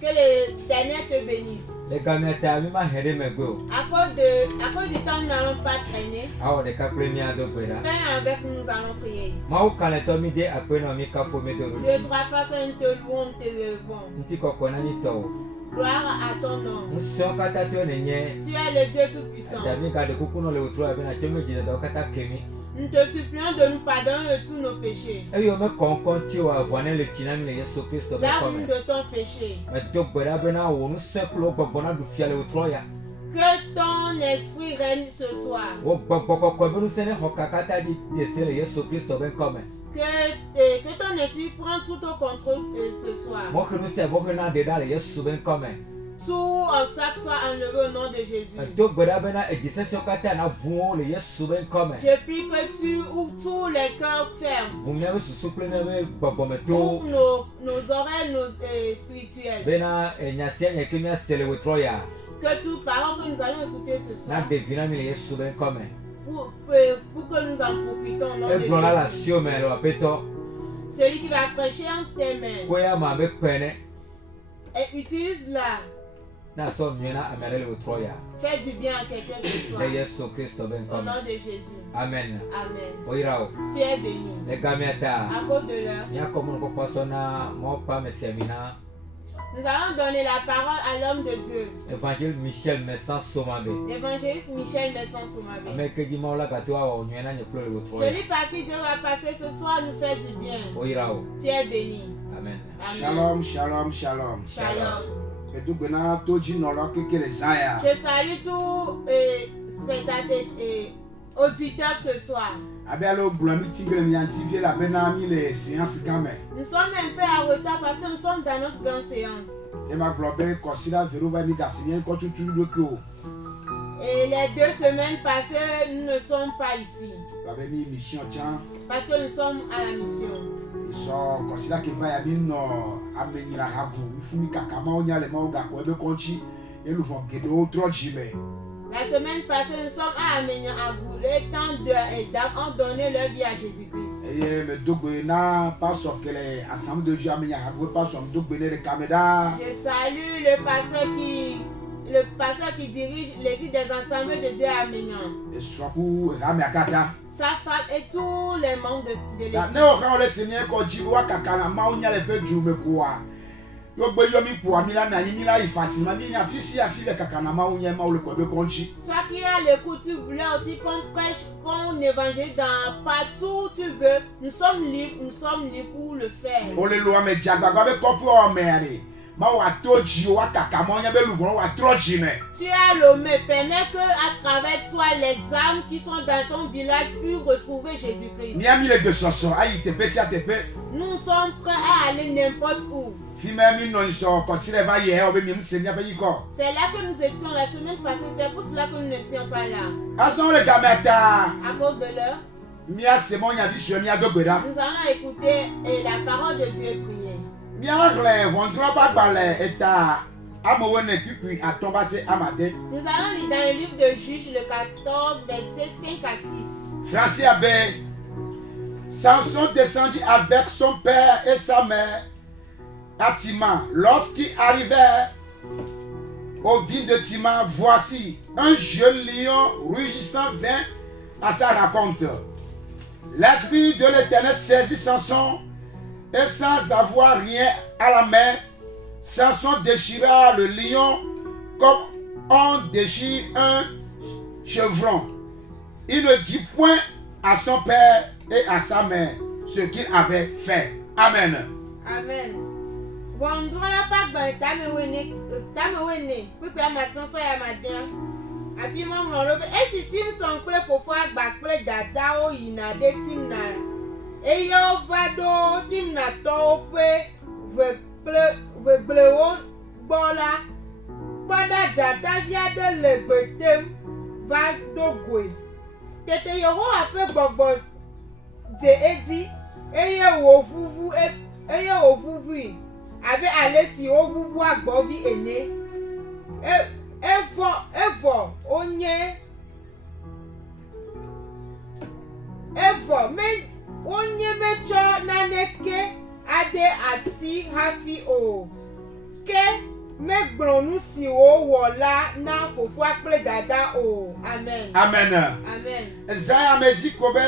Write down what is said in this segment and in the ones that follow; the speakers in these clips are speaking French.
Que l'Éternel te bénisse. À cause du temps, nous n'allons pas traîner. Viens avec nous, nous allons prier. Dieu, trois personnes te louons, te levons. Gloire à ton nom. Tu es le Dieu Tout-Puissant. Nous te supplions de nous pardonner de tous nos péchés. Lave-nous de ton péché. Que ton esprit règne ce soir. Que ton esprit prenne tout au contrôle ce soir. Tout obstacle soit enlevé au nom de Jésus. Je prie que tu ouvres tous les cœurs fermes. Ouvre nos oreilles spirituelles. Que toute parole que nous allons écouter ce soir, pour que nous en profitons au nom de Jésus. Celui qui va prêcher en tes mains, et utilise-la. Fais du bien à quelqu'un ce soir. Au nom de Jésus. Amen. Amen. Tu es béni. À cause de l'heure, nous allons donner la parole à l'homme de Dieu. Évangile Michel Messan Somabé. L'évangéliste Michel Messan Somabé. Celui par qui Dieu va passer ce soir nous fait du bien. Tu es béni. Amen. Shalom, shalom, shalom. Shalom. Je salue tous spectateurs et auditeurs ce soir. Nous sommes un peu en retard parce que nous sommes dans notre grande séance. Et les 2 semaines passées, nous ne sommes pas ici. Parce que nous sommes à la mission. La semaine passée, nous sommes à Amenyagou. Les temps ont donné leur vie à Jésus-Christ. Je salue le pasteur qui dirige l'église des assemblées de Dieu à Amenyagou. Sa femme et tous les membres de l'église. Toi qui as l'écoute, tu voulais aussi qu'on prêche, qu'on évangélise dans partout où tu veux. Nous sommes libres pour le faire. Tu as l'homme, permet que à travers toi les âmes qui sont dans ton village puissent retrouver Jésus-Christ. Nous sommes prêts à aller n'importe où. C'est là que nous étions la semaine passée, c'est pour cela que nous n'étions pas là. À cause de l'heure, nous allons écouter la parole de Dieu et prier. Nous allons lire dans le livre de Juges, le 14, verset 5 à 6. Français avait Samson descendit avec son père et sa mère à Timna. Lorsqu'il arrivait au vignes de Timna, voici un jeune lion rugissant vint à sa rencontre. L'esprit de l'Éternel saisit Samson et sans avoir rien à la main, Samson déchira le lion comme on déchire un chevron. Il ne dit point à son père et à sa mère ce qu'il avait fait. Amen. Amen. Bon, nous allons pas dans tamewene, puis que matin ça ya matin. Abi mo ngoro e si sim son kle fofo agba kle dada o yina de Timna. E yo vado Timna to pe we o bola. Pada jata via de legbetem va dogwe. Tete yo ho ape gbogbo de edi eye wo vuvu abe alesi o vuvu agbo bi ene evo onye mecho naneke ade asi hafi o ke megblɔ nu si wowɔ la na fofoa kple dada o. Amen. Amen. Amen. Zaya me dit ko be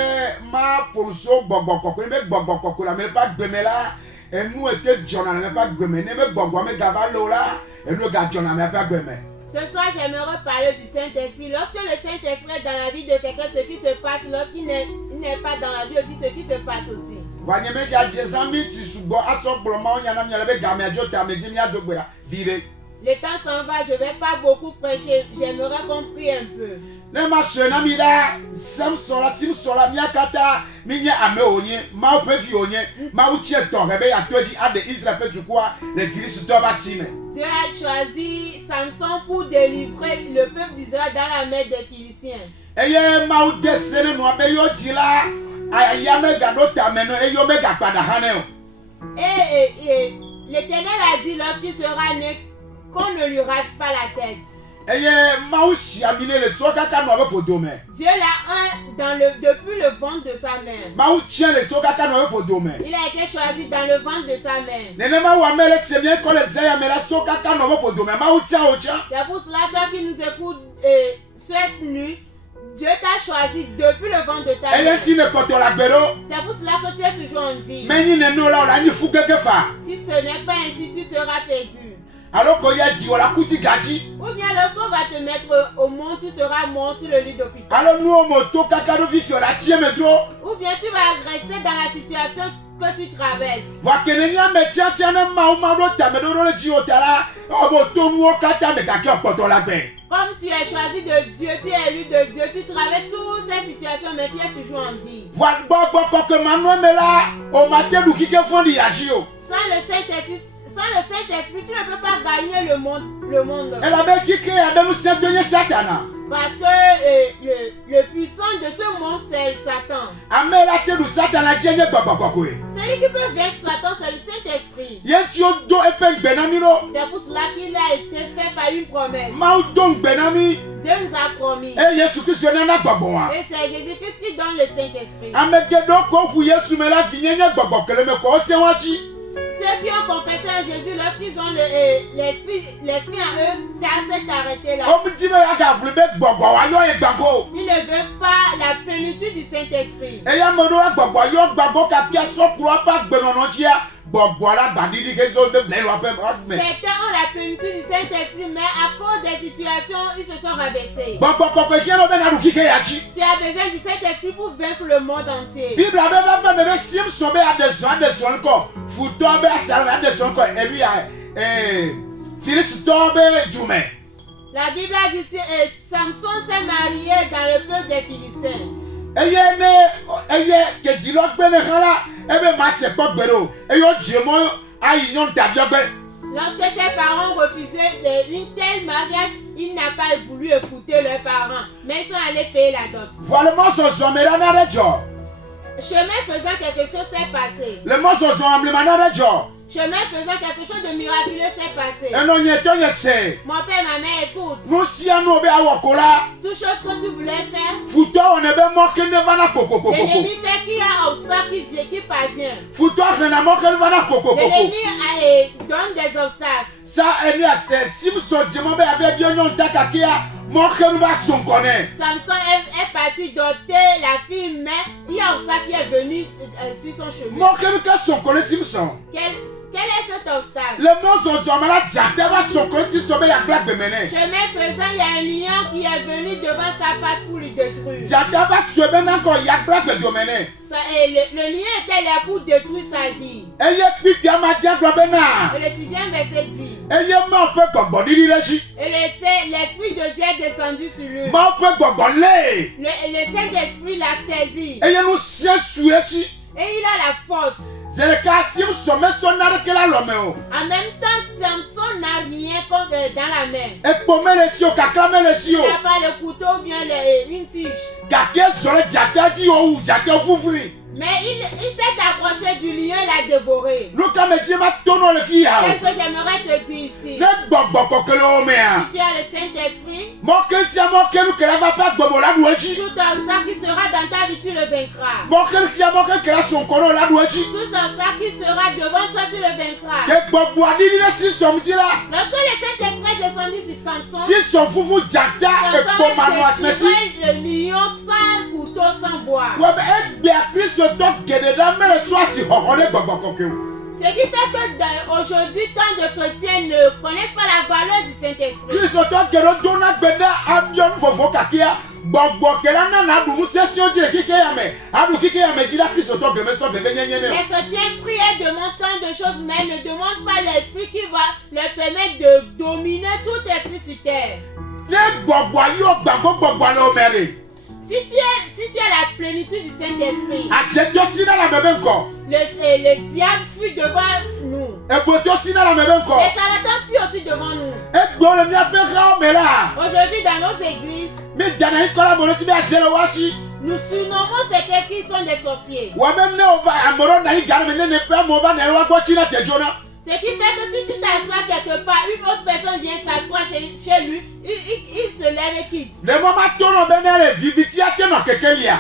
ma poluso gbɔgbɔ kɔkɔ me gbɔgbɔ kɔkɔ la me pas gbeme la enu ete dzɔna me pas gbeme ne me gbɔgbɔ me gava lo la enu ga dzɔna me pas gbeme. Ce soir, j'aimerais parler du Saint-Esprit. Lorsque le Saint-Esprit est dans la vie de quelqu'un, ce qui se passe, lorsqu'il n'est pas dans la vie aussi, ce qui se passe aussi. Wanyeme ga jezami ti sugbɔ asɔgblɔ ma wonya na miala be game adzo ta me dzi miado gbe la vire. Le temps s'en va, je ne vais pas beaucoup prêcher. J'aimerais qu'on prie un peu. Ne ma se na mi la Samson la Simson la miakata mi nye ame onye ma wo pe vi onye ma wo tie tɔ hebe ya to dzi ade Israël pe dukua le Philistitɔ ba si me. Dieu a choisi Samson pour délivrer le peuple d'Israël dans la main des Philistins. Eye ma wo de sene no abe yo dzi la ayame ga do ta me no eyo me ga pada hane o. Et l'Éternel a dit lorsqu'il sera né qu'on ne lui rase pas la tête. Eye ma wo si amine le so kaka no abe podo me. Dieu l'a depuis le ventre de sa mère. Ma wo tient le so kaka no abe podo me. Il a été choisi dans le ventre de sa mère. Nene ma wo amele se bien ko le zeya me la so kaka no abe podo me ma wo tia o tia. C'est pour cela toi qui nous écoutes cette nuit, Dieu t'a choisi depuis le ventre de ta mère. Eye ti ne poto la gbero. C'est pour cela que tu es toujours en vie. Me ni ne no la o la ni fu keke fa. Si ce n'est pas ainsi, tu seras perdu. Alors qu'on y a dit, on l'a coûté gadi. Ou bien lorsqu'on va te mettre au monde, tu seras mort sur le lit d'hôpital. Alors nous, on moto, caca, nous vivons sur la tienne, mais trop. Ou bien tu vas rester dans la situation que tu traverses. Voir que les gens me tiennent, tiennent, le dit, au tala, on moto, nous, on kata, mais caca, on porte la paix. Comme tu es choisi de Dieu, tu es élu de Dieu, tu traverses toutes ces situations, mais tu es toujours en vie. Voilà, bon, que maintenant, mais là, au matin, nous, qui font du yagio. Sans le Saint-Esprit, tu ne peux pas gagner le monde. Elle avait dit qu'il y avait un Satan, Satana. Parce que le puissant de ce monde, c'est Satan. Amel a été le Satana, Dieu n'est pas quoi. Celui qui peut vaincre Satan, c'est le Saint-Esprit. C'est pour cela qu'il a été fait par une promesse. Dieu nous a promis. Et c'est Jésus-Christ qui donne le Saint-Esprit. Ceux qui ont confessé à Jésus, lorsqu'ils ont l'esprit en eux, c'est à cet arrêté-là. Ils ne veulent pas la plénitude du Saint-Esprit. Certains ont la plénitude du Saint-Esprit, mais à cause des situations, ils se sont rabaissés. Tu as besoin du Saint-Esprit pour vaincre le monde entier. La Bible a dit Samson s'est marié dans le peuple des Philistins. Lorsque ses parents refusaient une telle mariage, il n'a pas voulu écouter leurs parents, mais ils sont allés payer la dot. Chemin faisant, quelque chose s'est passé. Chemin faisant, quelque chose de miraculeux s'est passé. Mon père et ma mère écoutent. Toute chose que tu voulais faire, l'ennemi fait qu'il y a un obstacle qui parvient. L'ennemi donne des obstacles. Samson est parti doter la fille, mais il y a un obstacle qui est venu sur son chemin. Quel est cet obstacle? Chemin faisant, il y a un lion qui est venu devant sa face pour lui détruire. Le lion était là pour détruire sa vie. Et le 6e verset dit. Et l'Esprit de Dieu est descendu sur lui. Le Saint-Esprit l'a saisi. Et il a la force. En même temps, Samson n'a rien dans la main. Il n'a pas le couteau ou bien une tige. Mais il s'est approché du lion et l'a dévoré. Luka me dit ma tono le fille. Qu'est-ce que j'aimerais te dire ici? Ne gbogbo kokele o me a. Si tu as le Saint-Esprit, Mo ke sia mo ke lu ke la va pas gbobo la duechi. tout obstacle qui sera dans ta vie, tu le vaincras. Mo ke sia mo ke la son kono la duechi. Tout obstacle qui sera devant toi, tu le vaincras. Ke gbogbo adini le si som di la. Lorsque le Saint-Esprit est descendu sur Samson, Si son fufu jata e Samson po manu a asmesi. déchiré le lion sans couteau, sans bois. Wa be e gbe Kristo to gede da mere so asi hoho le gbogbo kokele. Ce qui fait que aujourd'hui, tant de chrétiens ne connaissent pas la valeur du Saint-Esprit. Kristo to gede do na gbeda abion fofo kakia. Gbogbo kela na na du session di kike ya me. Adu kike ya me di la Kristo to gede me so bebe nyenye ne. Les chrétiens prient et demandent tant de choses, mais ne demandent pas l'esprit qui va leur permettre de dominer tout esprit sur terre. Le gbogbo yo gbogbo lo mere. Si tu as la plénitude du Saint-Esprit, Aseto si na la bebe nko. le diable fuit devant nous. Eboto si na la bebe nko. Les charlatans fuient aussi devant nous. Egbo le mi abe ra o me la. Aujourd'hui, dans nos églises, Mi dana ikola mo si be azelo wasi. nous surnommons certains qui sont des sorciers. Wa me ne o ba amoro na igara me ne pe mo ba na wa gbo chi na tejona. Ce qui fait que si tu t'assois quelque part, une autre personne vient s'asseoir chez lui, il se lève et quitte. Le mama tono benere viviti ate no kekelia.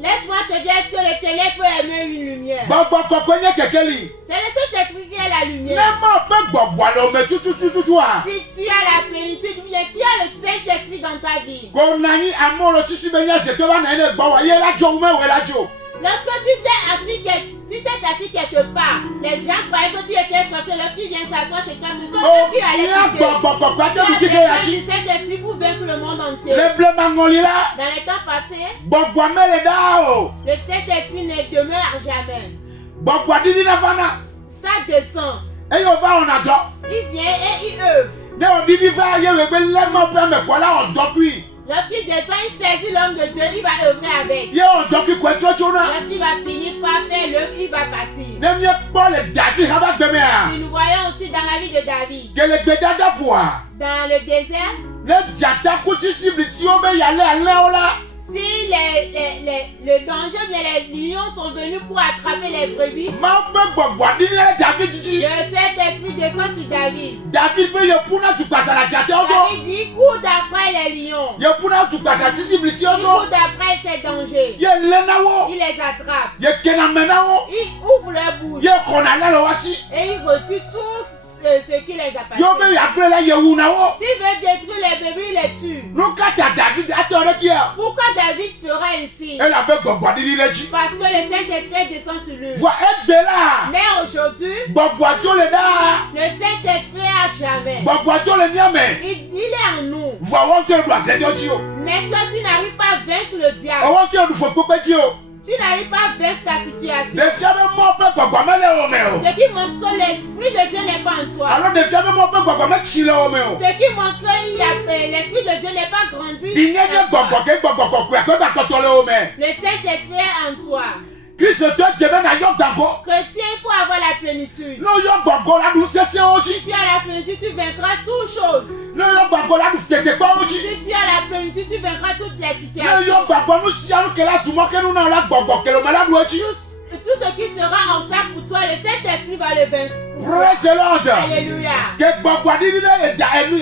Laisse-moi te dire, est-ce que le télé peut aimer une lumière? Gbogbo kokonye kekeli. C'est le Saint-Esprit qui est la Ne lumière. mo pe gbogbo lo me tutu a. Si tu as la plénitude, bien tu as le Saint-Esprit dans ta vie. Ko nani amoro sisi benya se to ba na ne gbo wa ye la jo me we la jo. Lorsque tu t'es assis quelque part, les gens croyaient que tu étais sorcier. Lorsqu'ils viennent s'asseoir chez toi, ce sont Oh, eux qui allaient ya quitter. gbogbo kokko Tu ate as du kike besoin ya chi. du Saint-Esprit pour vaincre le monde entier. Le ble mangoli la. Dans les temps passés, Gbogbo amele da o. le Saint-Esprit ne demeure jamais. Gbogbo adini na bana. Ça descend. E yo ba ona do. Il vient et il œuvre. Ne odidi va ye we be le mo pe me ko la o do kui. Lorsqu'il descend, il saisit l'homme de Dieu, il va œuvrer avec. Ye o do ki ko etro chona. Lorsqu'il va finir par faire l'œuvre, il va partir. Ne mi po le David haba gbe me a. Si nous voyons aussi dans la vie de David, Gele gbe dada poa. dans le désert, Ne jata kuti sibli si o be yale ale o la. si le danger, bien les lions sont venus pour attraper les brebis, Ma pe gbogbo adini le David jiji. le Saint-Esprit descend sur David. David be ye puna tu pasa la jate o do. David dit, cours d'après les lions. Ye puna tu pasa sibli si o Il do. court d'après ces dangers. Ye le na wo. Il les attrape. Ye kena me na wo. Il ouvre leur bouche Ye kona le lo wasi. et il retire tout ce qui les appartient. Yo be ya ple la ye wu na wo. S'il veut détruire les bébés, il les tue. Luka ta David atore ki a. Pourquoi David fera ainsi? Elle avait gbogbo adini le ji. Parce que le Saint-Esprit descend sur lui. Voi egbe la. Mais aujourd'hui, Gbogbo ajo le da. le Saint-Esprit a jamais. Gbogbo ajo le ni ame. Il est en nous. Voi won te du asejo ji o. Mais toi, tu n'arrives pas à vaincre le diable. Owon te du fo pepe ji o. Tu n'arrives pas à vaincre ta situation. Le fia be mo pe gbogbo mele o me o. Ce qui montre que l'Esprit de Dieu n'est pas en toi. Alors le fia be mo pe gbogbo me chi le o me o. Ce qui montre que l'Esprit de Dieu n'est pas grandi. Inye de en toi. gbogbo ke gbogbo kokwe ko ba toto le o me. Le Saint-Esprit est en toi. Kristo to jebe na yo gbango. Chrétien, il faut avoir la plénitude. No yo gbango la du sese o ji. Si tu as la plénitude, tu vaincras toutes choses. No yo gbango la du tete pa o ji. Si tu as la plénitude, tu vaincras toutes les No situations. yo gbango nu si anu ke la sumo ke nu na la gbogbo ke lo me la du o ji. Tout ce qui sera obstacle pour toi, le Saint-Esprit va le vaincre. Praise the Lord. Alléluia. Que gbogbo adini le da elu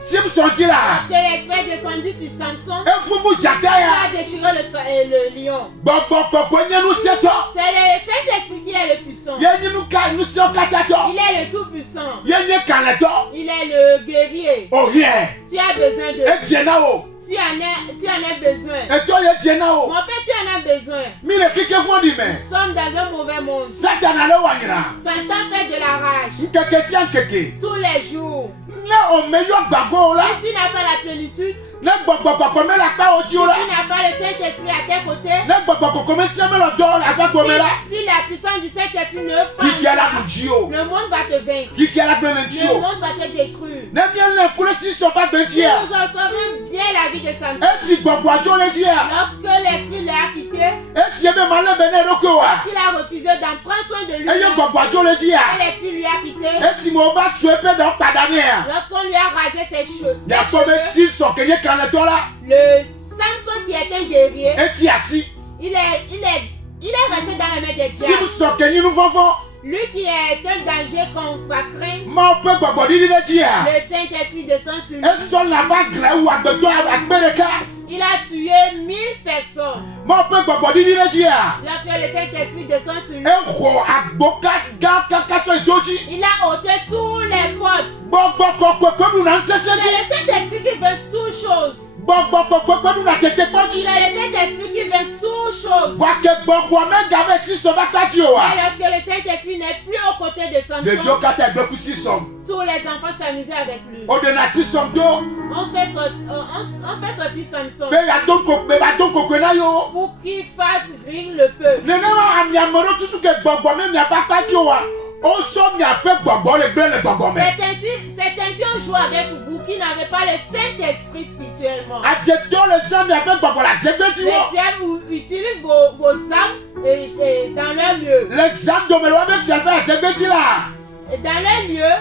Simson dit là. Parce que l'Esprit est descendu sur Samson, E fufu jata il ya. a déchiré le lion. Gbogbo koko nye nu seto. C'est le Saint-Esprit qui est le puissant. Ye nyi nu ka nu se kata to. Il est le tout-puissant. Ye nye kale to. Il est le guerrier. O here. Tu as besoin de E tie na o. tu en as besoin. E to ye tie na o. Mon père, tu en as besoin. Mi le kike fondi me. Nous sommes dans un mauvais monde. Satan ale wanyira. Satan fait de la rage Nkeke si ankeke. tous les jours. Ne o me yo gbago la. Si tu n'as pas la plénitude, Ne gbogbo koko me la pa o si ji o la. tu n'as pas le Saint-Esprit à tes côtés, Ne gbogbo koko me si me lo do la gba go me la. si la puissance du Saint-Esprit ne œuvre pas Kiki ala en bu toi, ji o. le monde va te vaincre. Kiki ala gbe le ji Le o. monde va te détruire. Ne mi le kule si so ba gbe Si ji a. nous observons bien la vie de Samson, E si gbogbo ajo le ji a. lorsque l'Esprit l'a quitté, E si ebe ma le be ne roko wa. il a refusé d'en prendre soin de lui. E yo gbogbo ajo le ji a. Quand l'Esprit lui a quitté, E si mo ba su ebe do pada ni a. lorsqu'on lui a rasé ses cheveux, Ya ko be si so ke ye kan le to la. le Samson qui est un guerrier, E ti asi. il est Il est resté dans les mains des Si diables. nous sommes que nous vivons, Lui qui est un danger qu'on va craindre. mon peuple va dire Le Saint-Esprit descend sur lui. et son là-bas gré ou agbeto agbereka. Il a tué 1000 personnes. Mon peuple va dire Lorsque le Saint-Esprit descend sur lui, et ko agboka ga so itoji. il a ôté tous les potes. Gbogbo kokwe pe nu na C'est nsese ji. le Saint-Esprit qui fait toutes choses. Gbogbo kokwe pe nu na tete poji. C'est le Saint-Esprit qui fait toutes choses. Wa ke gbogbo mega be si so ba taji o wa. Et lorsque le Saint-Esprit n'est plus aux côtés de Le Samson, jo kata egbeku si som. tous les enfants s'amusaient avec lui. O de na si som to. On fait sortir Samson Be ya don kokwe na yo. pour qu'il fasse rire le peuple. Nenema ami amoro tutu ke gbogbo me mi ba taji o wa. O so mi ape gbogbo le gbe le gbogbo me. C'est ainsi on joue avec vous qui n'avez pas le Saint-Esprit spirituellement. Ajeto le so mi ape gbogbo la segbeji Les wo. diables utilisent vos âmes dans leur lieu. Les âmes de me be fi ape la segbeji la. Et dans leur lieu,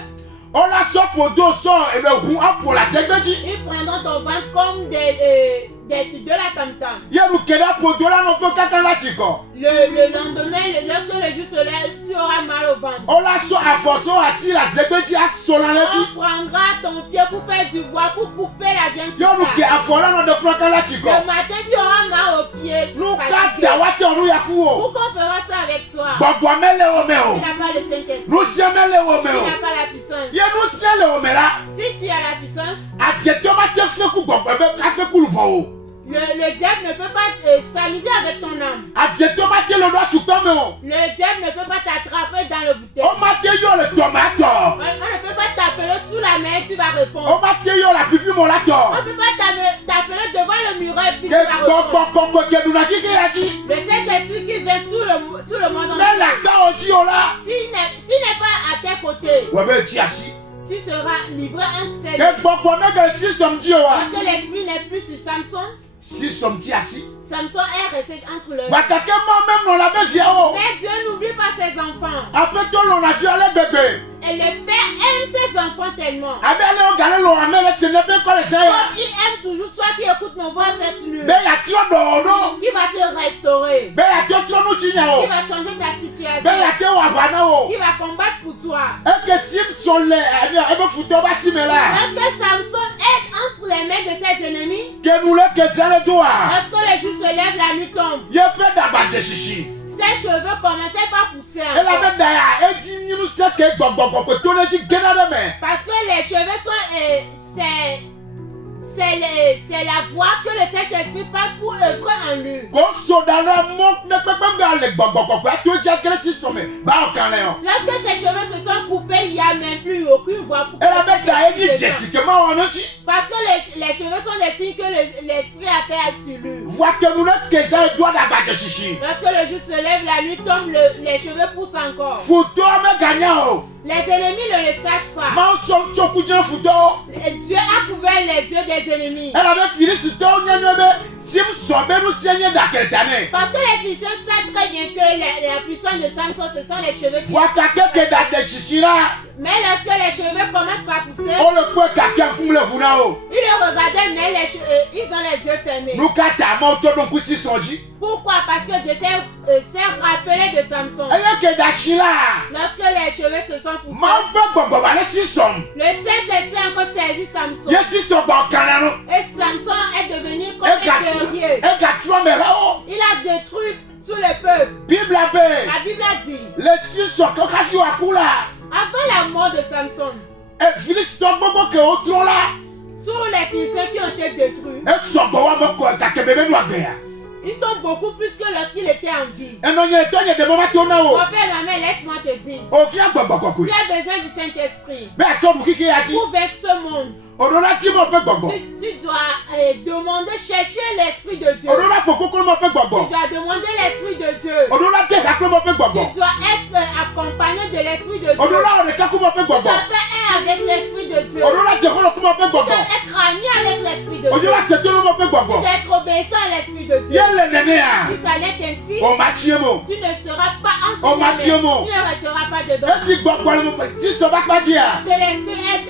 O la so podo so e be hu apo la segbeji. ils prendront ton ventre comme de la tam-tam. Ye nu keda podo la no fo kaka la chiko. Le lendemain, lorsque le jour se lève, tu auras mal au ventre. O la so afoso ati la segbeji a so na le ji. On prendra ton pied pour faire du bois, pour couper la viande Yo sur nu ke ça. afola no de fro kaka la chiko. Le matin, tu auras mal aux pieds. Nu fatigué. ka da wa te onu ya ku o. Pourquoi on fera ça avec toi? Gbogbo mele o me Tu o. n'as pas le Saint-Esprit. Nu sie mele o me Tu o. n'as pas la puissance. Ye nu sie le o me la. Si tu as la puissance, Ajeto ma te fe ku gbogbo be ka fe ku lu bo o. le diable ne peut pas s'amuser avec ton âme. Ajeto ma te le do tukpo me o. Le diable ne peut pas t'attraper dans le bouteille. O ma te yo le tomato. On ne peut pas t'appeler sous la main et tu vas O répondre. ma te yo la pipi mo la to. On ne peut pas t'appeler devant le miroir et puis tu Ke vas gbogbo répondre. koko ke du na kike ya ji. Le Saint-Esprit qui veut tout le monde Me la entier. gba o ji o la. S'il n'est pas à tes côtés, Wa be ti asi. tu seras livré entre ses Ke mains. gbogbo me ke si som ji o wa. Parce que l'esprit n'est plus sur Samson. Si som ti asi. Samson est resté entre le. Wa ka ke mo même no la be vie o. Mais Dieu n'oublie pas ses enfants. Ape to lo na vie ale bebe. Et le Père aime ses enfants tellement. Abe ale o gale lo ame le se ne be ko le se ya. Il aime toujours toi qui écoutes nos voix cette nuit. Be ya tro do no. Qui va te restaurer. Be ya to tro nu chi nya o. Qui va changer ta Be situation. ya te wa ba na o. Qui va combattre pour toi. E ke Simpson le e be futo ba si me la. Lorsque Samson est entre les mains de ses ennemis, Ke nu le ke zale do a. lorsque le jour se lève, la nuit tombe. Ye pe dagba je shishi. Ses cheveux commençaient par pousser E la encore. be da ya e ji nyinu se ke gbogbo ko to le ji gena de me. Parce que les cheveux sont. C'est la voix que le Saint-Esprit passe pour œuvrer en lui. Ko so da na mo ne pe pe ga le gbogbo ko to ji akere si so me. Ba o kan le o. Lorsque ses cheveux se sont coupés, il n'y a même plus aucune voix pour E la be da e ji que jesi ke ma wa no ji. parce que les cheveux sont des signes que l'esprit a fait sur lui. Wa ke nu le ke zale do dagba je shishi. Lorsque le jour se lève, la nuit tombe, les cheveux poussent encore. Futo me ganya o. Les ennemis ne le sachent pas. Ma so so ku je futo. Dieu a couvert les yeux des ennemis. E la be fili si to nya nyo be Simpson be nu se nye da keretane. Parce que les Philistins savent très bien que la puissance de Samson, ce sont les cheveux qui... Wa ka ke da de shishi la. Mais lorsque les cheveux commencent par pousser, O le ko ka ke kum le huna o. ils le regardaient, mais ils ont les yeux fermés. Nu ka ta ma to don ku si sonji. Pourquoi? Parce que Dieu s'est rappelé de Samson. Eye ke da shi la. Lorsque les cheveux se sont poussés, Ma gbe gbogbo ba le si som. le Saint-Esprit a encore saisi Samson. Ye si so ba kan la no. Et Samson est devenu comme E un guerrier. ka tro me la o. Il a détruit tout le peuple. Bible a be. La Bible a dit, Le si so ko ka fi wa ku la. avant la mort de Samson, E Filistin gbogbo ke o tro la. tous les Philistins qui ont été détruits, E so gbo wa mo ko ka ke bebe nu agbe ya. ils sont beaucoup plus que lorsqu'il était en vie. E no nye to nye de mo ma to na o. Mon père, ma mère, laisse-moi te dire, O fi agbogbo ko ku. tu as besoin du Saint-Esprit Be so bu kike ya ji. pour vaincre ce monde. Odora ti mo pe gbogbo. Tu dois demander, chercher l'Esprit de Dieu. Odora ko kokoro mo pe Tu gbogbo. dois demander l'Esprit de Dieu. Odora te ka pe mo pe Tu gbogbo. dois être accompagné de l'Esprit de Dieu. Odora o de ka ku mo pe Tu gbogbo. dois faire un avec l'Esprit de Dieu. Odora je ko lo ku mo pe Tu gbogbo. dois être ami avec l'Esprit de Dieu. Odora se to lo mo pe Tu gbogbo. dois être obéissant à l'Esprit de Dieu. Ye le nene ya. Si ça n'est ainsi, O ma tie mo. tu ne seras pas Oh, Mathieu, enthousiasmé. mon. Tu ne resteras pas dedans. E ti gbogbo le mo pe si so ba pa ji ya. Parce que l'Esprit est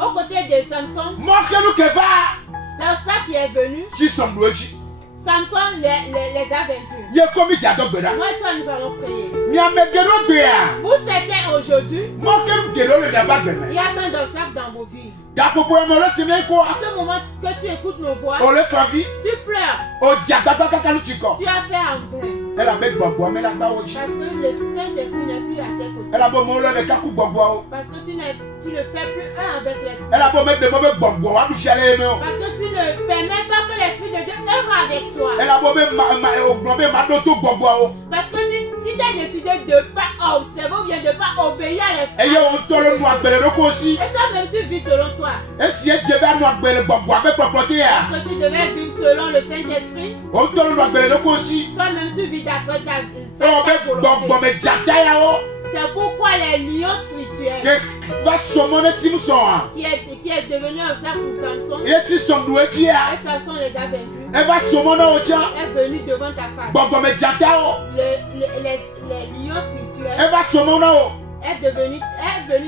aux côtés de Samson. Mo ke nu ke va. L'obstacle qui est venu, Si som do ji. Samson les a vaincus. Ye komi jado gbera. Moi et toi, nous allons prier. Nyame gero gbea. Vous c'était aujourd'hui, Mo kem gero le yaba il gbeme. y a plein d'obstacles dans vos vies. Da popo e mo le sime ko. À ce moment que tu écoutes nos voix, O le favi. tu pleures. O diagbagba kaka lu tiko. Tu as fait en vain. Elle a be gbogbo me la gba wo ji. Parce que le Saint-Esprit n'est plus à tes côtés. Elle a bo mo le kaku gbogbo o. Parce que tu ne fais plus un avec l'Esprit. Elle a bo me de mo be gbogbo wa du shele me o. Parce que tu ne permets pas que l'Esprit de Dieu œuvre avec toi. Elle a bo me ma do to gbogbo o. Parce que tu t'es décidé de ne pas observer ou bien de ne pas obéir à l'Esprit. Eye o to lo nu agbere ro ko si. Et toi-même, tu vis selon toi. Esi e je be nu agbere gbogbo abe poplote ya. Parce que tu devais vivre selon le Saint-Esprit. O to lo nu agbere ro ko si. Toi-même, tu vis d'après ta O be gbogbo volonté. me jata ya o. C'est pourquoi les lions spirituels Ke va somo ne Simson a. qui est devenu un obstacle pour Samson, Esi som du eti ya. et Samson les a vaincus, E va somo na o cha. est venu devant ta face. Gbogbo me jata o. Les lions spirituels E va somo na o. est venu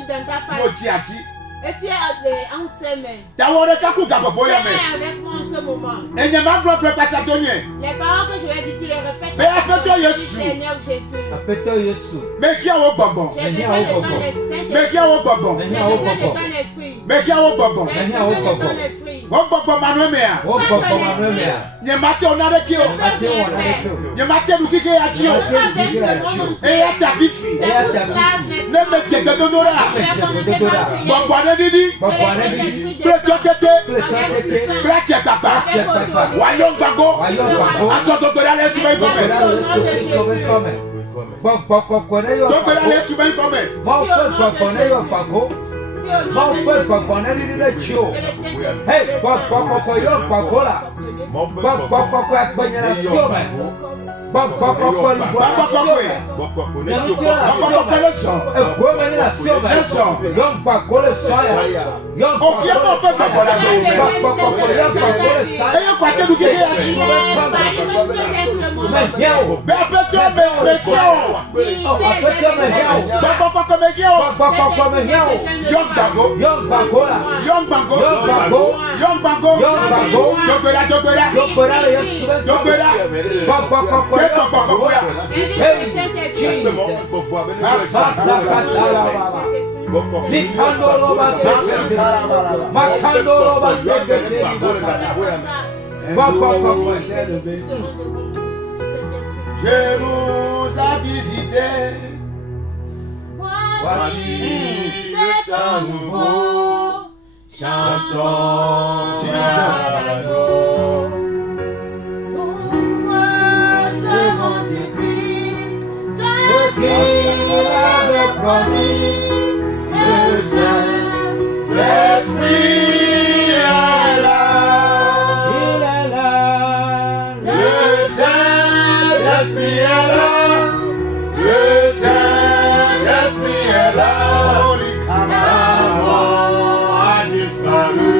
dans ta Mo face. ti asi. Et tu es entre ses mains. Dawo re kaku ga bobo Tu ya me. es avec moi en ce moment. Enye ma gbo pre pasa to nye. Les paroles que je vais dire, tu les répètes. Mais appelle-toi Jésus. Seigneur Jésus. Appelle-toi Yesu. Me ki awo gbogbo. J'ai Mais besoin de viens au ton Congo. esprit. Me ki awo gbogbo. J'ai viens au besoin de Congo. ton esprit. Me ki awo gbogbo. J'ai viens au besoin de Congo. ton esprit. O gbogbo manu me a. Oh, papa, ma mère. Nye ma te onare ki o. Maté, on a des cœurs. Nye ma te du kike ya ji o. Je veux pas vaincre le monde E ya ta bifi. C'est pour cela Ne maintenant. me che gbedo dora. Je vais commencer par prier. Gbogbo ane didi. Papa, Que on a le des Saint-Esprit cœurs. Ple to descende tete. avec puissance, Ple che papa. avec autorité. Wa yo gbago. Voyons, papa. Aso to gbera le sume Voilà ikome. le Yesu Christ comme. Papa, connaît yo To gbera le papa. sume ikome. Mon peuple connaît yo papa. Puis au nom Mon de peuple Jésus, connaît le chio. que le Saint-Esprit Hey, descende. papa, yo papa là. Papa, akbanya na siome. Papa, Baba kokwe. Baba kokwe le son. Egomeni na siome. Yon papa le soya. Yon O ki mo fe gbogbo la do me. papa, yon papa le E soya. yo kwa te du kike ya ji. Mais viens au. Be ape to me ki o. Baba kokwe me ki o. Papa, mais viens au. Yo gbago. Yon papa là. Yo gbago. Yon papa. Yo gbago. Yon papa. Dogbera dogbera. Yon papa le Yesu. Dogbera. Papa, Be gbogbo kokwe ya. Je nous a visité. Voici le temps nouveau, chantons Jesus. nous recevons du Christ, ce qu'il avait promis, le Saint-Esprit est là. Il est là. Le Saint-Esprit est là. Le Saint-Esprit est là. La mort a disparu.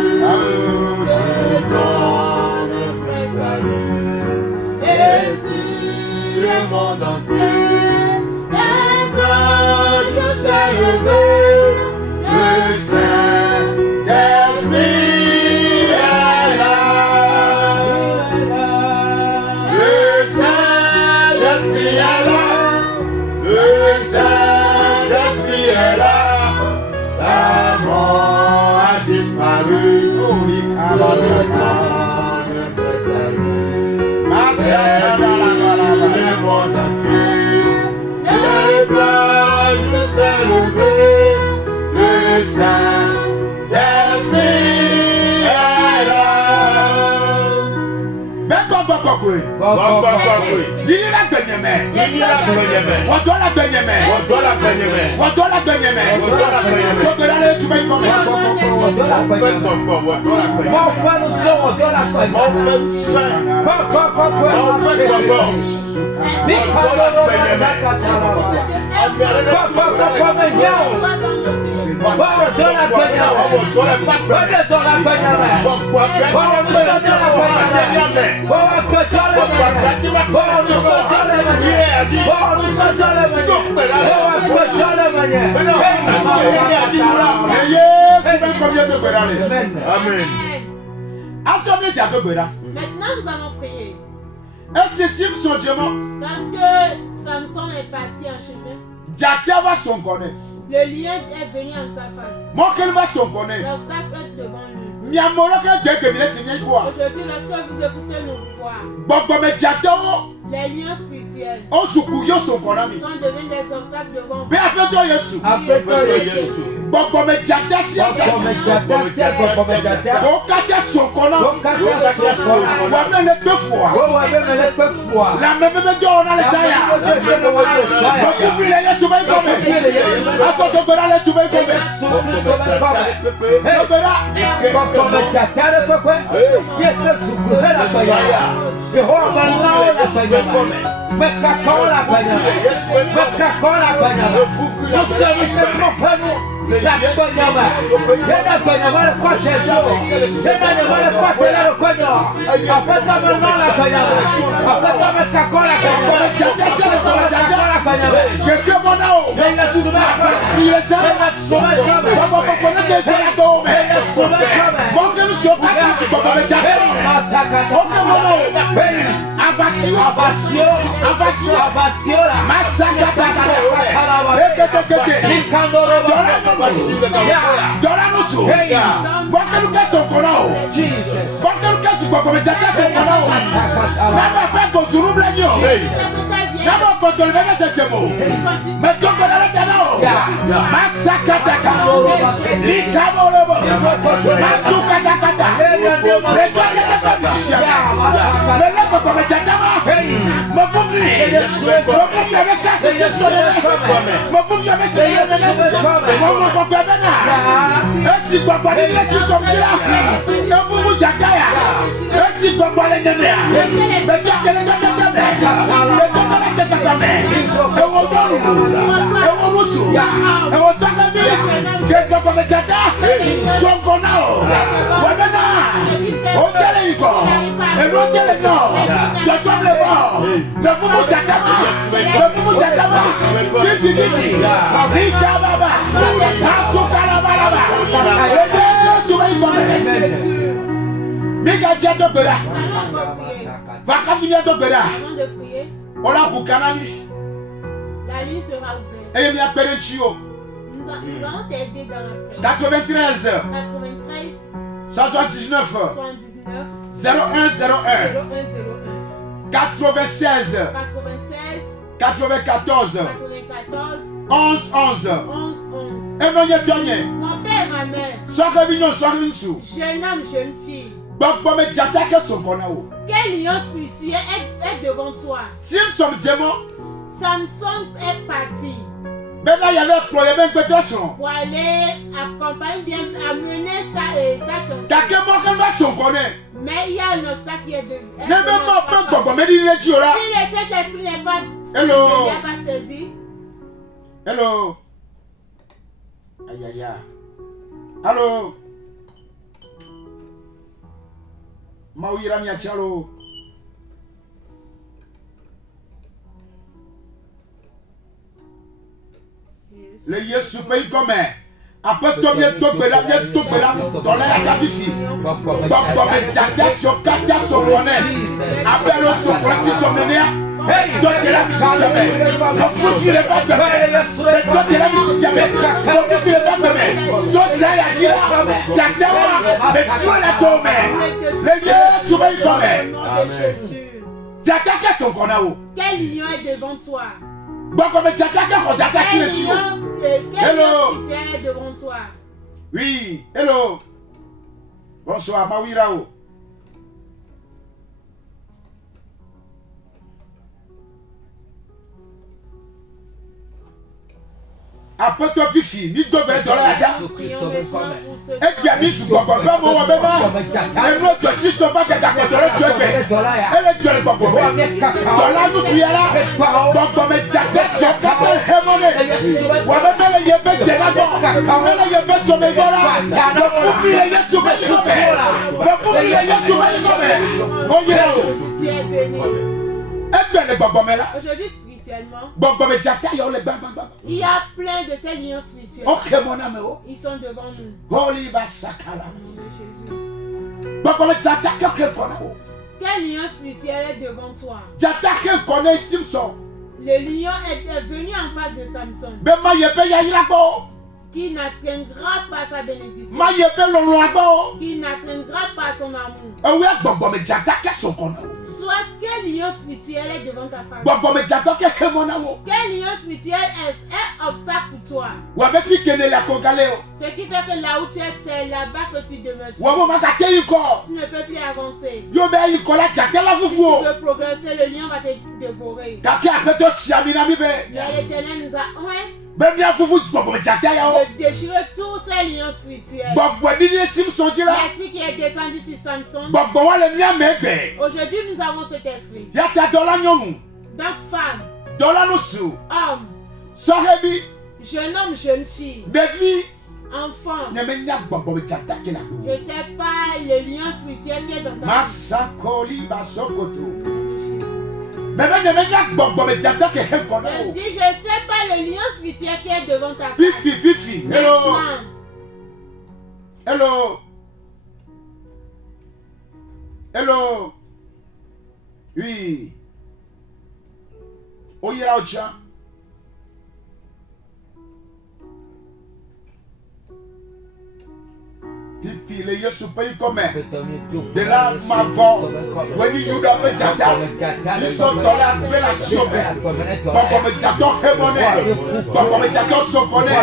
et sur le monde entier, la gloire s'est levée, Le Saint-Esprit est là. Le Saint-Esprit est là. Le Saint-Esprit est là. La mort a disparu. Holy le monde entier, le bras s'est levé, le Saint-Esprit est là. Ben gbogbo kokwe. Didi la gbenyeme. Wọ́dọ́ la gbenyeme. Wọ́dọ́ la gbenyeme. Dogbera le sume ikome. Mon frère, nous sommes dans la paix. Papa, Amen. Asọ́bí ìjà dogbera. Maintenant, nous allons prier. Et c'est Simpson Diamant. Parce que Samson est parti en chemin. Jata va son connaître. Le lion est venu en sa face. Mon qu'elle va son connaître. L'obstacle est devant lui. Miamoroka de Bébé Seigneur quoi. Aujourd'hui, lorsque vous écoutez nos voix, Bobo me Jata les lions spirituels on sukuyo son konami. sont devenus des obstacles devant Be vous. apeto Yesu. Bobo me Jata si ata. O kata son konami. Wa me le deux fois. La même de on a les saya. So tu le Yesu ba comme. Aso to gora le su ba Avant de prier, la ligne sera ouverte. Nous allons t'aider dans la prière. 93 93 179 79 0101 0101 96 96 94 94 11 11 11 11. Emmanuel Tonye Mon père et ma mère, Sokabignon Sokinsu jeune homme, jeune fille, Bokbo me Jatake Sokonao quel lion spirituel est devant toi? Simpson Diamant Samson est parti Bena y'avait employé même pétation pour aller accompagner, bien amener sa chanson. Kake Moken va son connaître Mais il y a un obstacle qui est devenu. Ne même pas Bokbo me dit Si le Saint-Esprit n'est pas, Hello. n'est pas saisi, Hello Aïe aïe aïe Allô Maouira Miachalo Le Yesu paye comme après toi bien tout bela dans la cabifi Bokbo me Jata sur kata son connaît Appelle au son si son menea toi de la Mississippi le profil est pas de mais toi de la Mississippi son profil est pas de mais son taille à dire Jata mais tu la tombe le Yesu paye comme Jésus. Jata qu'est-ce qu'on a où Quel lion est devant toi? Bokbo me Jata qu'est-ce Jata sur le tuyau Quel lion spirituel est devant toi? Oui, hello. Bonsoir, Mawirao. Après toi, Fifi, ni deux belles dollars à terre. Et bien, ni sous Bokbo, pas mon bébé. Et nous, tu es sur pas que ta dollars, tu es belle. Et le Dieu, le Bokbo. Dollar, nous sommes là. Bokbo, mais Jata, sur 4 heures, wabemele yebe jenabo mele yebe somegola bafufi le yesu belikome bafufi le yesu belikome oyero ebele gbọgbọmela Aujourd'hui, spirituellement, gbọgbọmẹ jata yọ le gbagbagba il y a plein de ces lions spirituels. oke mọname o Ils sont devant nous. holy basakala Jésus. gbọgbọmẹ jata kẹkẹ kọna o Quel lion spirituel est devant toi? Jata ke connaît Simpson. Le lion est venu en face de Samson, Be ma yebe ya yilabo. qui n'atteindra pas sa bénédiction, Ma yebe lolo abo. qui n'atteindra pas son amour. Ewe gbogbo me jata ke so kono. Soit quel lion spirituel est devant ta face? Gbogbo me jata ke hemona wo. Quel lion spirituel est un obstacle pour toi? Wa be fi kene ya ko galeo. Ce qui fait que là où tu es, c'est là-bas que tu demeures. Wa mo ma ka te yiko. Tu ne peux plus avancer. Yo be yiko la jata la Si fufu. tu veux progresser, le lion va te dévorer. Ka ke apeto siamina mi be. Mais l'Éternel nous a Be mi afufu gbogbo me jata ya o. de déchirer tous ces lions spirituels. Gbogbo ni Simpson dira. L'esprit qui est descendu sur Samson. Gbogbo wa le mi amegbe. Aujourd'hui, nous avons cet esprit. Ya ta dola nyonu. Donc, femme, Dola no su. homme, Sohebi. jeune homme, jeune fille, Devi. enfant. Ne me nya gbogbo me jata ke la go. Je ne sais pas le lion spirituel qui est dans ta vie. Masakoli basokoto. Bébé ne me nya gbogbo me jata ke he kono. Je dis, je ne sais pas le lion spirituel qui est devant ta vie. Fifi. Hello. Maintenant, Hello. Hello. Oui. Oyera ocha. Fifi le Yesu payi comme. De là m'avant. When you do me jata. Ils sont dans la relation. Gbogbo me jata hemone. Gbogbo me jata sokone.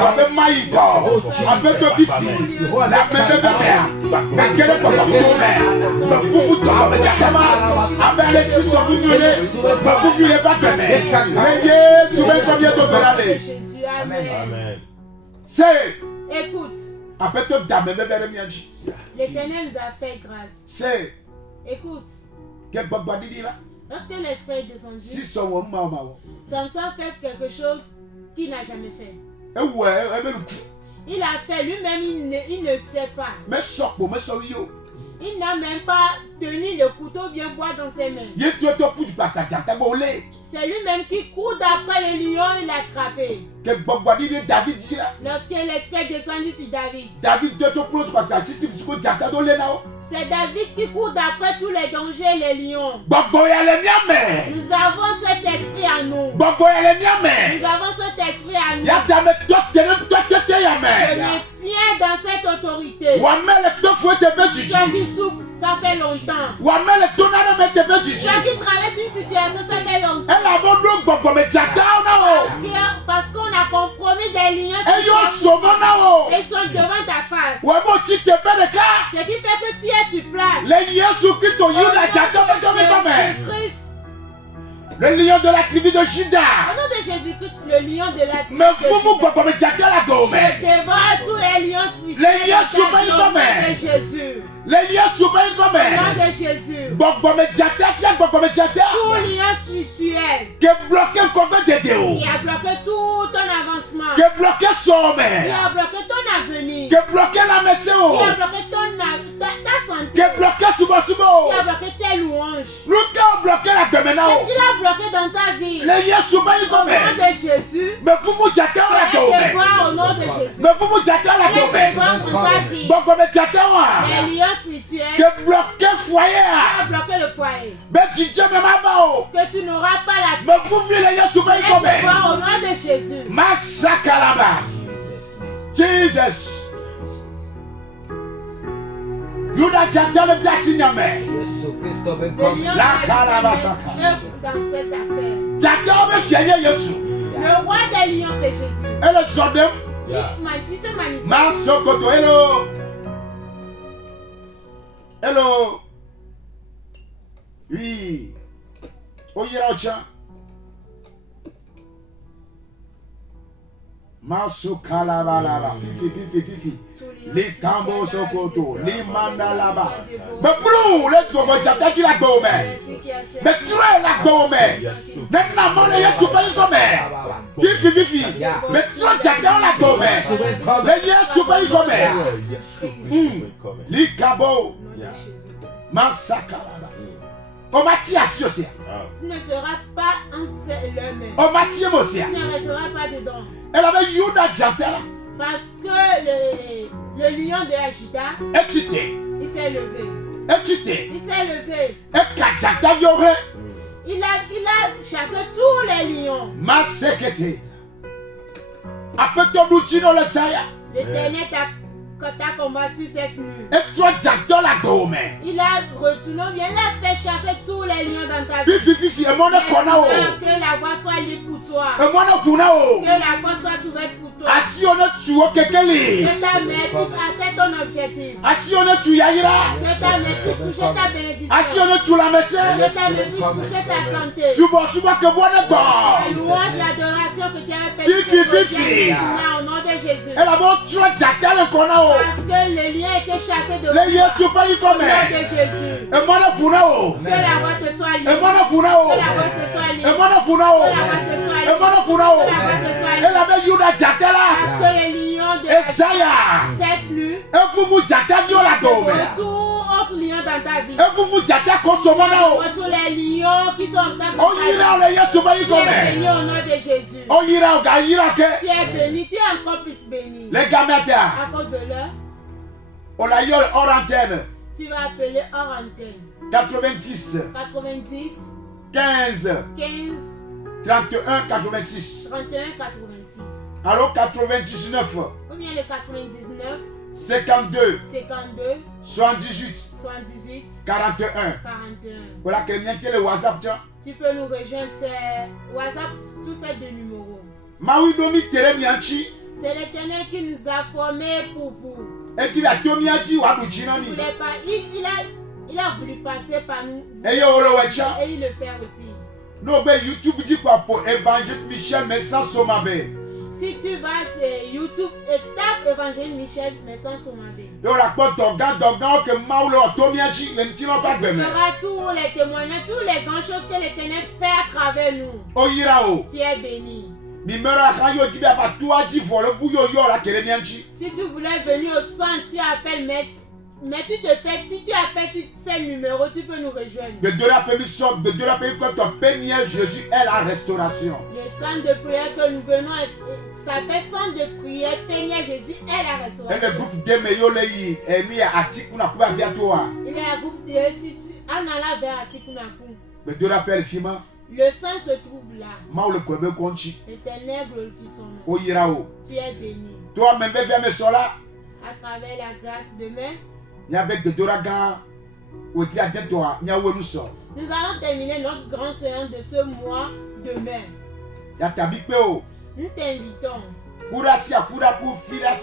Abe maïko. Abe de Fifi. La bébé. La kele gbogbo me. Me fufu gbogbo me jata ma. Abe Alexis so fufuele. Me fufu le ba gbeme. Le Yesu me combien de au nom de belale. Jésus, amen. Amen. C'est. Écoute, Abe to dame me bere mianji. l'Éternel nous a fait grâce. C'est. Écoute, Que gbogbo didi la. lorsque l'esprit est descendu, Si so wo ma wo. Samson fait quelque chose qu'il n'a jamais fait. Ewe e me lu. Il a fait lui-même, il ne sait pas. Me sokpo me so yo. Il n'a même pas tenu le couteau bien bois dans ses mains. Ye to pour du passa jata bo le. C'est lui-même qui court d'après le lion, il l'a attrapé. Que gbogbo didi David dira. Lorsque l'esprit est descendu sur David, David to pour du passa si ko jata do le na o. c'est David qui court d'après tous les dangers, les lions. Gbogbo ya le miame. Nous avons cet esprit à nous. Gbogbo ya le miame. Nous avons cet esprit à nous. Ya dame to ya Je me. me tiens dans cette autorité. Wa mele to fo te be jiji. Toi qui souffres, ça fait longtemps. Wa mele to na me te be jiji. Toi qui traverses une situation, ça fait longtemps. Ela bo do gbogbo me jata na o. Parce qu'on a compromis des liens E yo so mo na o. et sont devant ta face. Wa mo ti te be de ka. Ce qui fait que tu es sur place. Le Yesu Christ Au yuda nom jata me to me to de me. Jésus-Christ, Le lion de la tribu de au Juda. nom de Jésus-Christ, le lion de la Me fumu gbogbo me jata la go je me. dévore tous les lions spirituels. Les lions au nom super-humains. de Jésus. Le Yesu be Au ko me. nom de Jésus. Gbogbo me jata se gbogbo me jata. Tout lion spirituel Que bloquer comme de o. qui a bloqué tout ton avancement. Que bloquer son Qui me. a bloqué ton avenir. Que bloquer la messe Qui a o. bloqué ta santé. Que bloquer subo Qui subo. a bloqué tes louanges. Luka o bloquer la gbemena Qu'est-ce o. qu'il a bloqué dans ta vie? Le Yesu be ko Au nom me. de Jésus. Me fumu jata la Je go me. dévore au nom de Jésus. Me fumu jata la Je go me. dévore dans ta vie. Gbogbo me jata wa. Les lions spirituels Que bloquer foyer qui a a. bloqué le foyer. Be jije me ma ba o. Que tu n'auras pas la paix. Me fumu le Yesu be ko Je me. dévore au nom de Jésus. Masakalaba. Jesus. Yuda jata le dasinyame. Le lion La de calabasaka. dans cette affaire. Jata me fianye Yesu. Le roi des lions, c'est Jésus. Et le zodem. Il se manifeste. Masokoto. Hello. Hello. Oui. Oyera ocha. Masukalabalaba. Fifi. Li tambo sokoto. Li mandalaba. Me blue. Le togo jata ki la go me. Me tre la go me. Nena mole Yesu be ko me. Fifi. Me tre jata la go me. Le Yesu be ko me. Li kabo. Masakalaba. On m'a tiré assis aussi. Tu ne seras pas entre leurs mains. On m'a tiré aussi. Tu ne resteras pas dedans. Elle avait Yuda Jantela. Parce que le lion de la Juda, Et tu t'es. il s'est levé. Etute. Il s'est levé. Ekajata viore. Il a chassé tous les lions. Masekete. Apeto butino le saya. L'Éternel t'a combattu cette nuit. Et toi j'adore la dome. Il a retourné, il a fait chasser tous les lions dans ta vie. Fifi, et mon kona o. Que la voie soit libre pour toi. Et mon kuna o. Que la porte soit ouverte pour toi. Asi on tuo kekeli. Que ta main puisse atteindre ton objectif. Asi on tu yaira. Que ta main puisse toucher ta bénédiction. Asi on tu la messe. Que ta main puisse toucher ta santé. Suba que bonne La go. louange, l'adoration que tu avais fait. Fifi. Au nom de Jésus. Elle a bon tu j'adore le kona o. Parce que les liens étaient chassés de Le yesu pas y au comme. nom de Jésus. Et mon kuna o. Que la voie te soit Et libre. mon kuna o. Que la voie te soit Et libre. mon kuna o. Que la voie te soit Et libre. mon kuna o. Que la voie te soit Elle libre. avait Yuda jatela. Parce que les lions de la Esaya. cette nuit Efufu jata viola dome. retour autre lion dans ta vie. Efufu jata konsomana o. Retour les lions qui sont en train de Oyira le yesu ba y Tu es béni comme. au nom de Jésus. Oyira o ga yira Tu ke. es béni, tu es encore plus béni. Les gameta. À cause de l'heure, On la yole hors antenne. tu vas appeler hors antenne. 90 90 15 15 31 86. 31 86. Alors 99 Ou bien le 99 52 52 78 78 41. 41. Voilà que le mien tient le WhatsApp tiens. Tu peux nous rejoindre, c'est WhatsApp, tous ces deux numéros. Maui domi tere mianchi. C'est l'Éternel qui nous a formés pour vous. Et tu vas tomiachi wa Il buchinami. voulait pas, il a voulu passer par nous Et yo olo wecha. et il le fait aussi. No be YouTube dit quoi pour évangile Michel mais sans somabe. Si tu vas sur YouTube et tape Évangile Michel, mais sans Somabé, Yo la porte dogan que Maulo tomiachi le ntino pas tu veme. verras tous les témoignages, toutes les grandes choses que l'Éternel fait à travers nous. Oyira o. Tu es béni. Mi mera khan yo dibe ba toi di volo bu yo yo la kele mianchi. Si tu voulais venir au centre, tu appelles, mais tu te pètes. Si tu appelles ces numéros, tu peux nous rejoindre. De la permission, de la permission quand ton Père Jésus est la restauration. Le centre de prière que nous venons s'appelle centre de prière Peigneur Jésus est la Et restauration. le groupe de Meyoleyi est mis à Atik pour pouvoir via toi. Il est un groupe de si tu en allant vers Atikunaku. Mais de la Père Fima, Le sang se trouve là. Mao le Kwebe Konchi, L'Éternel glorifie son nom. Oyirao. Tu es béni. Toi même vers mes sola, À travers la grâce demain, Nyabek de Doragan, ou Tia de toi, Nyawelu so. nous allons terminer notre grand séance de ce mois demain. Yatabikpeo, Nous t'invitons. Kurasia, Kuraku, Fida,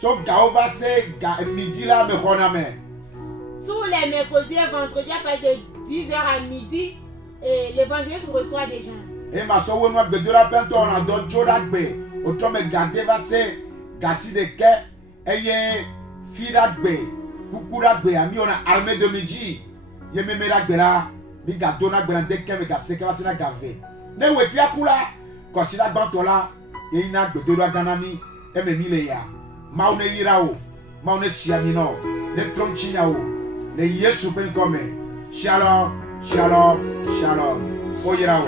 so Gaova se midi là, me honame. Tous les mercredis et vendredis à partir de 10h à midi, et l'évangéliste reçoit des gens. Et ma soeur, on a de la pente, on a d'autres jours à gbe. Autant me garder, va se gassi de ke, eye, Fida gbe, Kukura gbe, ami, on a armée de midi. Ye me la gbe là, ni gâteau na gbe, de ke me gasse, ke va se na gave. Ne wetria kula, kosi la bantola, ye ina gbe de la ganami, e me mile ya. Ma une yirao, ma une siamino, le tronchinyao, le yesu pen come. Shalom, shalom, shalom. Oyirao.